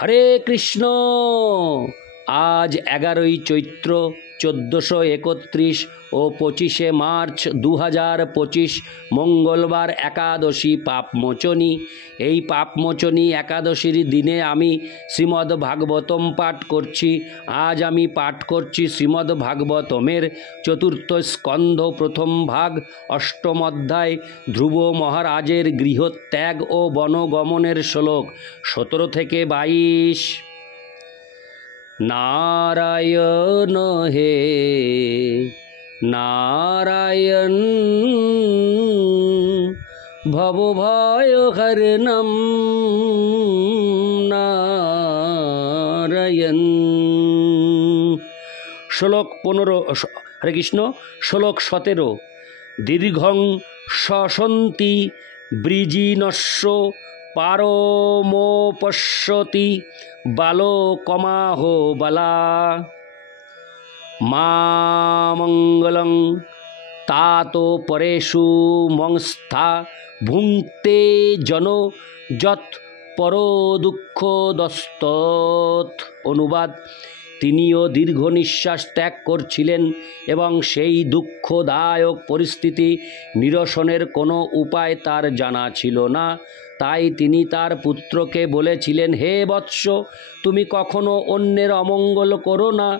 হরে কৃষ্ণ। আজ 11ই চৈত্র 1431 ও 25শে মার্চ 2025 মঙ্গলবার একাদশী পাপমোচনী। এই পাপমোচনী একাদশীর দিনে আমি শ্রীমদ্ ভাগবতম পাঠ করছি। আজ আমি পাঠ করছি শ্রীমদ্ ভাগবতমের চতুর্থ স্কন্ধ প্রথম ভাগ অষ্টম অধ্যায় ধ্রুব মহারাজের গৃহত্যাগ ও বনগমনের শ্লোক 17 থেকে 22। নারায়ণ হে নারায়ণ ভবভয়হরণম নারায়ণ। শ্লোক 15। হরে কৃষ্ণ। শ্লোক 17। দীর্ঘং সসন্তি বৃজিনস্য পারমোপশ্যতি বালকমাহো বালা মামঙ্গলং তাতো পরেষু মংস্থা ভুঙ্ক্তে জন যৎ পর দুঃখ দস্তৎ। অনুবাদ: তিনিও দীর্ঘ নিঃশ্বাস ত্যাগ করছিলেন এবং সেই দুঃখদায়ক পরিস্থিতি নিরসনের কোনো উপায় তার জানা ছিল না। তাই তিনি তার পুত্রকে বলেছিলেন, হে বৎস, তুমি কখনো অন্যের অমঙ্গল করো না।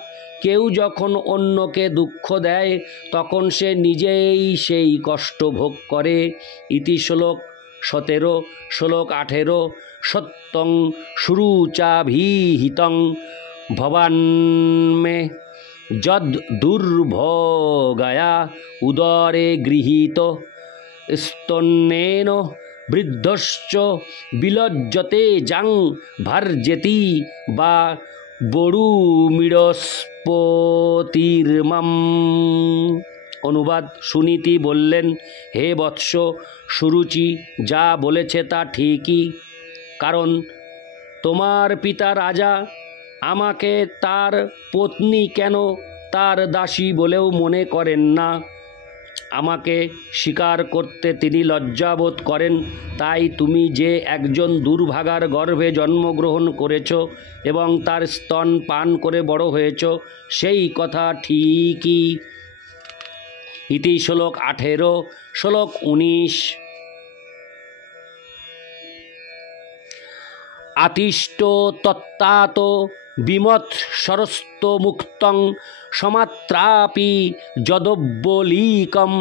কেউ যখন অন্যকে দুঃখ দেয় তখন সে নিজেই সেই কষ্ট ভোগ করে। ইতি শ্লোক 17। শ্লোক 18। সত্যং সুরুচাভিহিতং ভবান্মে যদ দুর্ভোগায়া উদরে গৃহীত স্তন্যেন বৃদ্ধশ্চ বিলজ্জতে যাং ভার্যেতি বা বড়ুমিড়স্পতির্মাম। অনুবাদ: সুনীতি বললেন, হে বৎস, সুরুচি যা বলেছে তা ঠিকই। কারণ তোমার পিতা রাজা আমাকে তার পত্নী কেন তার দাসী বলেও মনে করেন না। আমাকে স্বীকার করতে তিনি লজ্জাবোধ করেন। তাই তুমি যে একজন দুর্ভাগার গর্ভে জন্মগ্রহণ করেছ এবং তার স্তন পান করে বড় হয়েছ, সেই কথা ঠিকই। ইতি শ্লোক 18। শ্লোক 19। আতিষ্ঠ তত্তাত বিমৎসরস্ত মুক্তং সমাত্রাপি যদব্বলীকম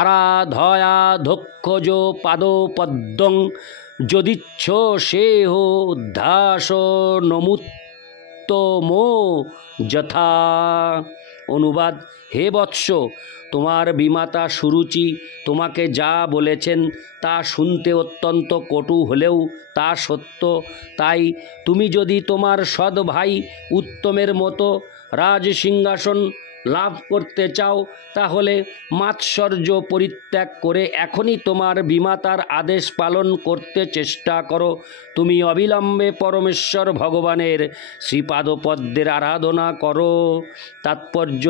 আরাধয়াধক্ষজ পাদপদ্মং যদিচ্ছ সেহ ধ্যাস নমুত্তমো যথা। অনুবাদ: হে বৎস, তোমার বিমাতা সুরুচি তোমাকে যা বলেছেন তা শুনতে অত্যন্ত কটু হলেও তা সত্য। তাই তুমি যদি তোমার সৎ ভাই উত্তমের মতো রাজসিংহাসন লাভ করতে চাও তাহলে মাৎসর্য পরিত্যাগ করে এখনই তোমার বিমাতার আদেশ পালন করতে চেষ্টা করো। তুমি অবিলম্বে পরমেশ্বর ভগবানের শ্রীপাদপদ্মের আরাধনা করো। তাৎপর্য: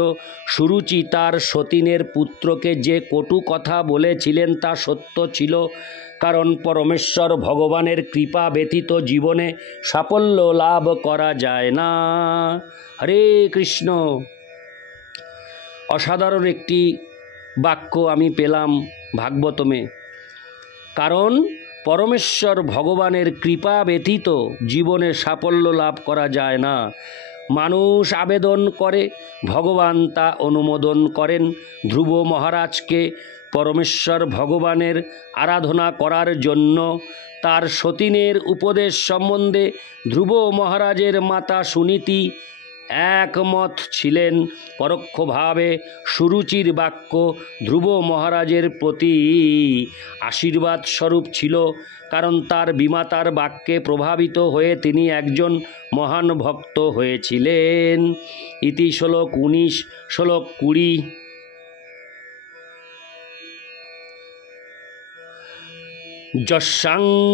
সুরুচি তার সতীনের পুত্রকে যে কটু কথা বলেছিলেন তা সত্য ছিল। কারণ পরমেশ্বর ভগবানের কৃপা ব্যতীত জীবনে সাফল্য লাভ করা যায় না। হরে কৃষ্ণ। অসাধারণ একটি বাক্য আমি পেলাম ভাগবতমে। কারণ পরমেশ্বর ভগবানের কৃপা ব্যতীত জীবনে সাফল্য লাভ করা যায় না। মানুষ আবেদন করে, ভগবান তা অনুমোদন করেন। ধ্রুব মহারাজকে পরমেশ্বর ভগবানের আরাধনা করার জন্য তার সতীনের উপদেশ সম্বন্ধে ধ্রুব মহারাজের মাতা সুনীতি একমত ছিলেন। পরোক্ষভাবে সুরুচির বাক্য ধ্রুব মহারাজের প্রতি আশীর্বাদ স্বরূপ ছিল। কারণ তার বিমাতার বাক্যে প্রভাবিত হয়ে তিনি একজন মহান ভক্ত হয়েছিলেন। ইতি শ্লোক 19। শ্লোক 20।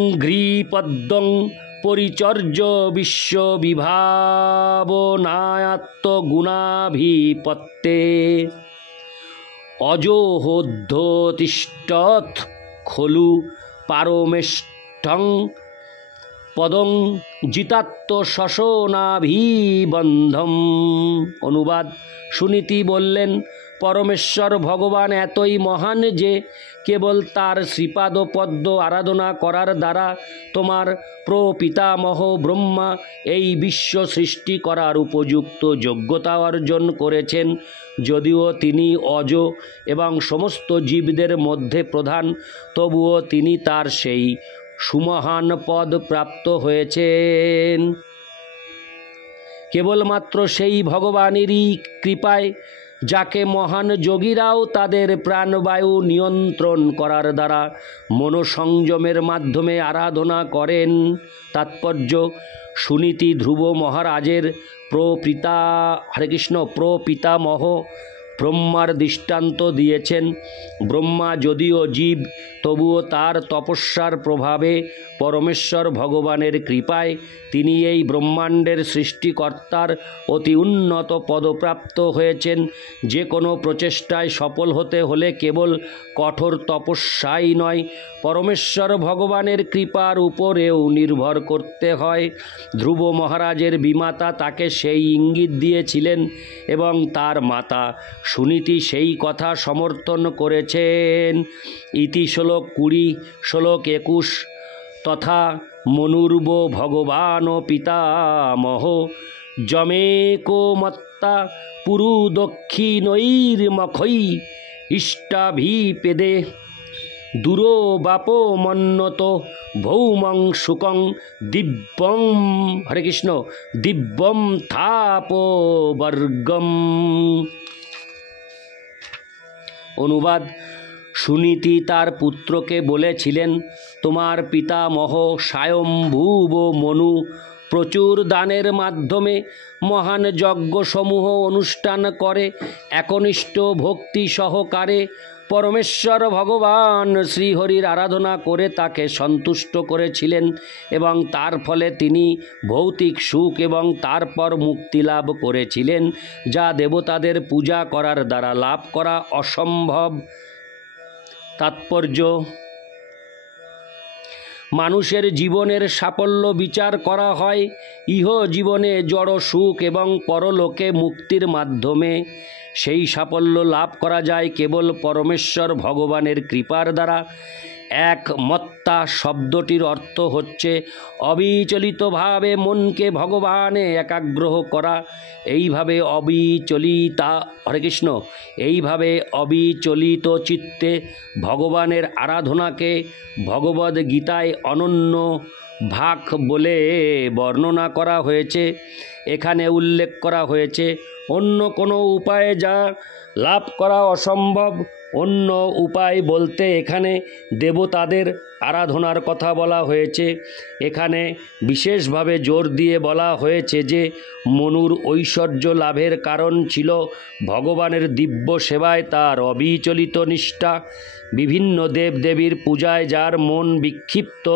যস্যাঙ্ঘ্রিপদ্মং পরিচর্য বিশ্ববিভাবনায়াত্মগুণাভিপত্তে অজোহোদ্ধতিষ্ঠৎ খলু পারমেষ্ঠং পদং জিতাত্ম শশনাভিবন্ধম। অনুবাদ: সুনীতি বললেন, পরমেশ্বর ভগবান এতই মহান যে কেবল তার শ্রীপাদ পদ্ম আরাধনা করার দ্বারা তোমার প্রপিতামহ ব্রহ্মা এই বিশ্ব সৃষ্টি করার উপযুক্ত যোগ্যতা অর্জন করেছেন। যদিও তিনি অজ এবং সমস্ত জীবদের মধ্যে প্রধান, তবুও তিনি তার সেই সুমহান পদ প্রাপ্ত হয়েছেন কেবলমাত্র সেই ভগবানেরই কৃপায়, যাকে মহান যোগীরাও তাদের প্রাণবায়ু নিয়ন্ত্রণ করার দ্বারা মনোসংযমের মাধ্যমে আরাধনা করেন। তাৎপর্য: সুনীতি ধ্রুব মহারাজের প্রপিতামহ ব্রহ্মার দৃষ্টান্ত দিয়েছেন। ব্রহ্মা যদিও জীব, তবুও তার তপস্যার প্রভাবে পরমেশ্বর ভগবানের কৃপায় তিনি এই ব্রহ্মাণ্ডের সৃষ্টিকর্তার অতি উন্নত পদপ্রাপ্ত হয়েছেন। যে কোনো প্রচেষ্টায় সফল হতে হলে কেবল কঠোর তপস্যাই নয়, পরমেশ্বর ভগবানের কৃপার উপরেও নির্ভর করতে হয়। ধ্রুব মহারাজের বিমাতা তাকে সেই ইঙ্গিত দিয়েছিলেন এবং তার মাতা সুনীতি সেই কথা সমর্থন করেছেন। ইতি শ্লোক 20, শ্লোক 21। তথা মনুর্ব ভগবান পিতামহ যমেকো মত্তা পুরু দক্ষিণৈর্মখৈ ইষ্টাভিপেদে দূরো বাপো মন্নত ভৌমং শুকং দিব্যং হরে কৃষ্ণ দিব্যম থাপবর্গম। অনুবাদ: সুনীতি তার পুত্রকে বলেছিলেন, তোমার পিতামহ স্বয়ম্ভুব মনু প্রচুর দানের মাধ্যমে মহান যজ্ঞসমূহ অনুষ্ঠান করে একনিষ্ঠ ভক্তি সহকারে পরমেশ্বর ভগবান শ্রীহরির আরাধনা করে তাকে সন্তুষ্ট করেছিলেন এবং তার ফলে তিনি ভৌতিক সুখ এবং তারপর মুক্তি লাভ করেছিলেন, যা দেবতাদের পূজা করার দ্বারা লাভ করা অসম্ভব। তাৎপর্য: মানুষের জীবনের সাফল্য বিচার করা হয় ইহ জীবনে জড় সুখ এবং পরলোকে মুক্তির মাধ্যমে। সেই সাফল্য লাভ করা যায় কেবল পরমেশ্বর ভগবানের কৃপার দ্বারা। এক মত্তা শব্দটির অর্থ হচ্ছে অবিচলিতভাবে মনকে ভগবানে একাগ্র করা। এইভাবে অবিচলিত চিত্তে ভগবানের আরাধনাকে ভগবদ্ গীতায় অনন্য ভাগ বলে বর্ণনা করা হয়েছে। এখানে উল্লেখ করা হয়েছে অন্য কোনো উপায়ে যা লাভ করা অসম্ভব। অন্য উপায় বলতে এখানে দেবতাদের আরাধনার কথা বলা হয়েছে। এখানে বিশেষভাবে জোর দিয়ে বলা হয়েছে যে মনুর ঐশ্বর্য লাভের কারণ ছিল ভগবানের দিব্য সেবায় তার অবিচলিত নিষ্ঠা। বিভিন্ন দেবদেবীর পূজায় যার মন বিক্ষিপ্ত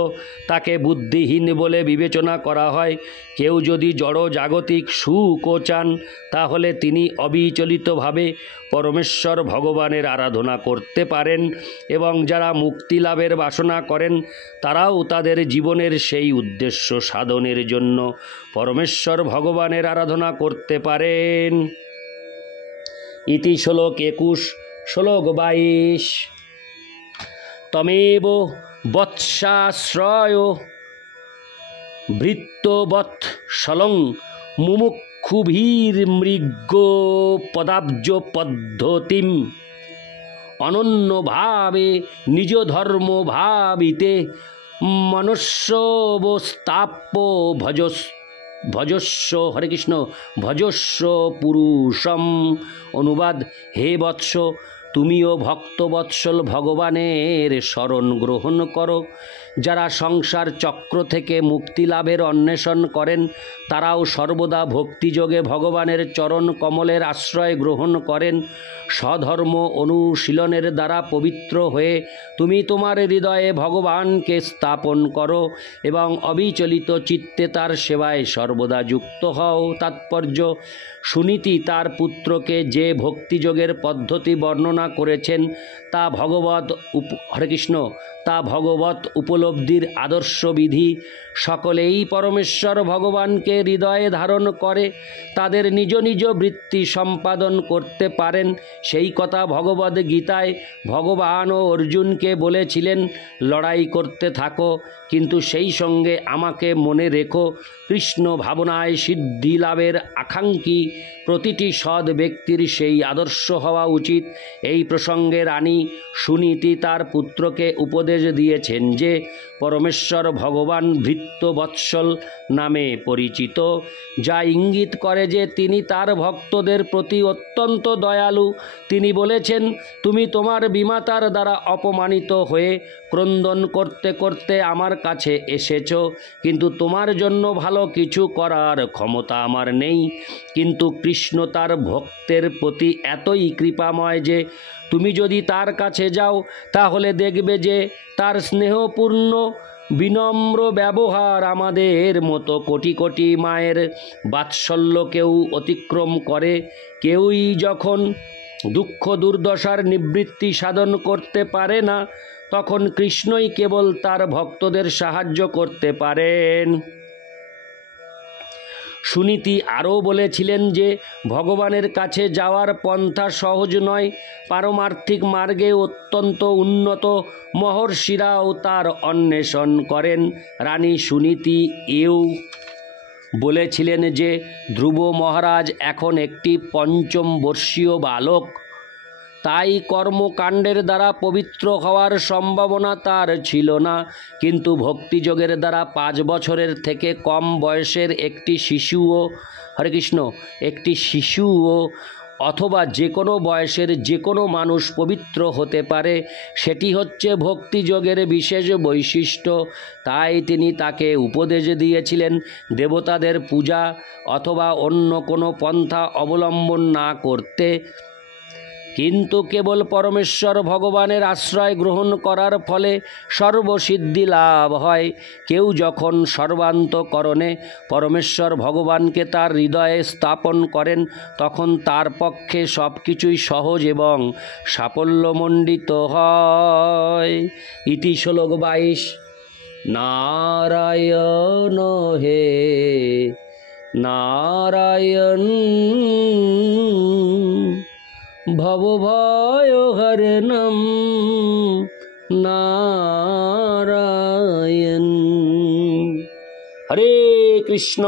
তাকে বুদ্ধিহীন বলে বিবেচনা করা হয়। কেউ যদি জড় জাগতিক সুখও চান, তাহলে তিনি অবিচলিতভাবে পরমেশ্বর ভগবানের আরাধনা করতে পারেন এবং যারা মুক্তি লাভের বাসনা করেন তারাও তাদের জীবনের সেই উদ্দেশ্য সাধনের জন্য পরমেশ্বর ভগবানের আরাধনা করতে পারেন। ইতি শ্লোক 21, শ্লোক 22। তমেব বৎসাশ্রয় ভৃত্যবৎসলং মুমুক্ষুভির্মৃগ পদাব্জ পদ্ধতিম অনন্যভাবে নিজ ধর্ম ভাবিতে মনুষ্যবস্তাপ্য ভজস্ব হরে কৃষ্ণ ভজস্ব পুরুষম। অনুবাদ: হে বৎস, তুমিও ভক্তবৎসল ভগবানের শরণ গ্রহণ করো। যারা সংসার চক্র থেকে মুক্তি লাভের অন্বেষণ করেন তারাও সর্বদা ভক্তিযোগে ভগবানের চরণ কমলের আশ্রয় গ্রহণ করেন। স্বধর্ম অনুশীলনের দ্বারা পবিত্র হয়ে তুমি তোমার হৃদয়ে ভগবানকে স্থাপন করো এবং অবিচলিত চিত্তে তার সেবায় সর্বদা যুক্ত হও। তাৎপর্য: সুনীতি তার পুত্রকে যে ভক্তিযোগের পদ্ধতি বর্ণনা করেছেন তা ভগবৎ উপলব্ধি উপলব্ধির আদর্শবিধি। সকলেই পরমেশ্বর ভগবানকে হৃদয়ে ধারণ করে তাদের নিজ নিজ বৃত্তি সম্পাদন করতে পারেন। সেই কথা ভগবদ্ গীতায় ভগবান ও অর্জুনকে বলেছিলেন, লড়াই করতে থাকো, কিন্তু সেই সঙ্গে আমাকে মনে রেখো। কৃষ্ণ ভাবনায় সিদ্ধি লাভের আকাঙ্ক্ষী প্রতিটি সৎ ব্যক্তির সেই আদর্শ হওয়া উচিত। এই প্রসঙ্গে রানী সুনীতি তার পুত্রকে উপদেশ দিয়েছেন যে পরমেশ্বর ভগবান ভৃত্যবৎসল নামে পরিচিত, যা ইঙ্গিত করে যে তিনি তার ভক্তদের প্রতি অত্যন্ত দয়ালু। তিনি বলেছেন, তুমি তোমার বিমাতার দ্বারা অপমানিত হয়ে ক্রন্দন করতে করতে আমার কাছে এসেছ, কিন্তু তোমার জন্য ভালো কিছু করার ক্ষমতা আমার নেই। কিন্তু কৃষ্ণ তার ভক্তের প্রতি এতই কৃপাময় যে তুমি যদি তার কাছে যাও তাহলে দেখবে যে তার স্নেহপূর্ণ বিনম্র ব্যবহার আমাদের মতো কোটি কোটি মায়ের বাৎসল্যকেও অতিক্রম করে। কেউই যখন দুঃখ দুর্দশার নিবৃত্তি সাধন করতে পারে না, তখন কৃষ্ণই কেবল তার ভক্তদের সাহায্য করতে পারেন। সুনীতি আরও বলেছিলেন যে ভগবানের কাছে যাওয়ার পন্থা সহজ নয়। পারমার্থিক মার্গে অত্যন্ত উন্নত মহর্ষিরাও তার অন্বেষণ করেন। রানী সুনীতি এও বলেছিলেন যে ধ্রুব মহারাজ এখন একটি পঞ্চম বর্ষীয় বালক, তাই কর্মকাণ্ডের দ্বারা পবিত্র হওয়ার সম্ভাবনা তার ছিল না। কিন্তু ভক্তিযোগের দ্বারা 5 বছরের থেকে কম বয়সের একটি শিশুও, হরে কৃষ্ণ, একটি শিশুও অথবা যে কোনো বয়সের যে কোনো মানুষ পবিত্র হতে পারে। সেটি হচ্ছে ভক্তিযোগের বিশেষ বৈশিষ্ট্য। তাই তিনি তাকে উপদেশ দিয়েছিলেন দেবতাদের পূজা অথবা অন্য কোনো পন্থা অবলম্বন না করতে, কিন্তু কেবল পরমেশ্বর ভগবানের আশ্রয় গ্রহণ করার ফলে সর্বসিদ্ধি লাভ হয়। কেউ যখন সর্বান্তকরণে পরমেশ্বর ভগবানকে তার হৃদয়ে স্থাপন করেন, তখন তার পক্ষে সব কিছুই সহজ এবং সাফল্যমণ্ডিত হয়। ইতি শ্লোক 22। নারায়ণ হে নারায়ণ ভবভয়হরণম নারায়ণ। হরে কৃষ্ণ।